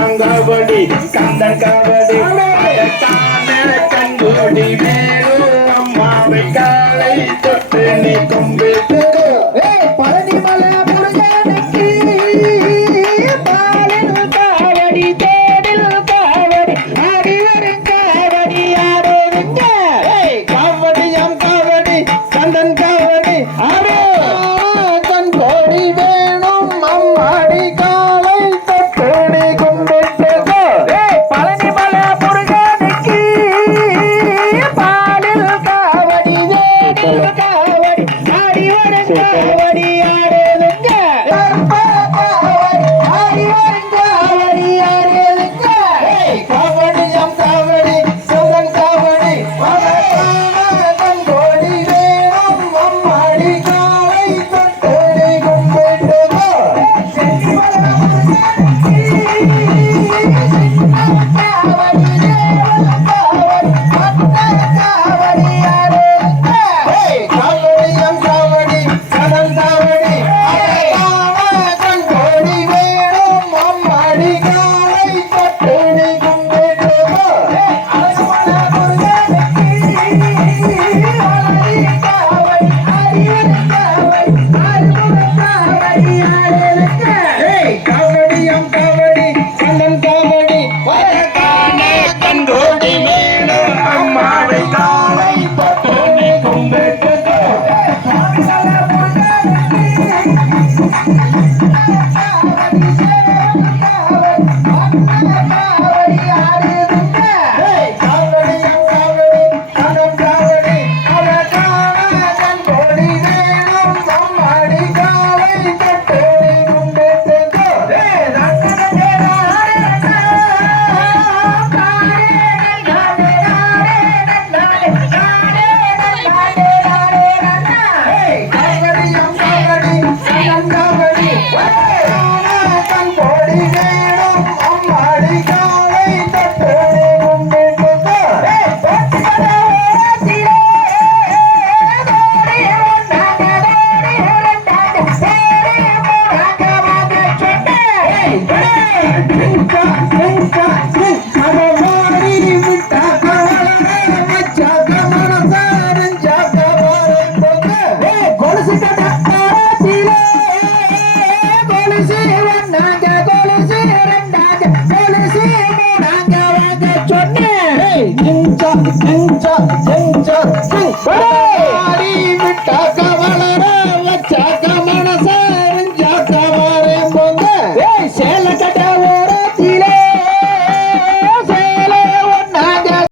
அங்காவடி கந்தன் காவடி கண்கோடி வேணும் அம்மாவை காலை தொட்டு நீ கும்பிட்டு பழனி மலை முருகனுக்கு பாலில் காவடி தேடில் காவடி ஆடி வரும் காவடி ஆடுங்க காவடியாம் காவடி கந்தன் காவடி ஆடு கண்கோடி வேணும் அம்மாடி காலை தொட்டு நீ கும்பிட்டு பழனி மலை முருகனுக்கு பாலில் காவடி தேடில் காவடி ஆடி வரும் காவடி ஆடுங்க ஆடி வரும் காவடி ஆடுங்க காவடியாம் காவடி கந்தன் காவடி கண்கோடி வேணும் அம்மாடி காலை தொட்டு நீ கும்பிட்டு காவடியாம் காவடி கந்தன் காவடி கண்கோடி வேணும் அம்மாடி காலை தொட்டு நீ கும்பிட்டு காவடியாம் காவடி கந்தன் காவடி கண்கோடி வேணும் அம்மாவை காலை தொட்டு நீ கும்பிட்டு காவடியாம் காவடி கந்தன் காவடி கண்கோடி வேணும் அம்மாடி காலை தொட்டு நீ கும்பிட்டு ஜெஞ்சா ஜெஞ்சா ஜெஞ்சா ஜெஞ்சா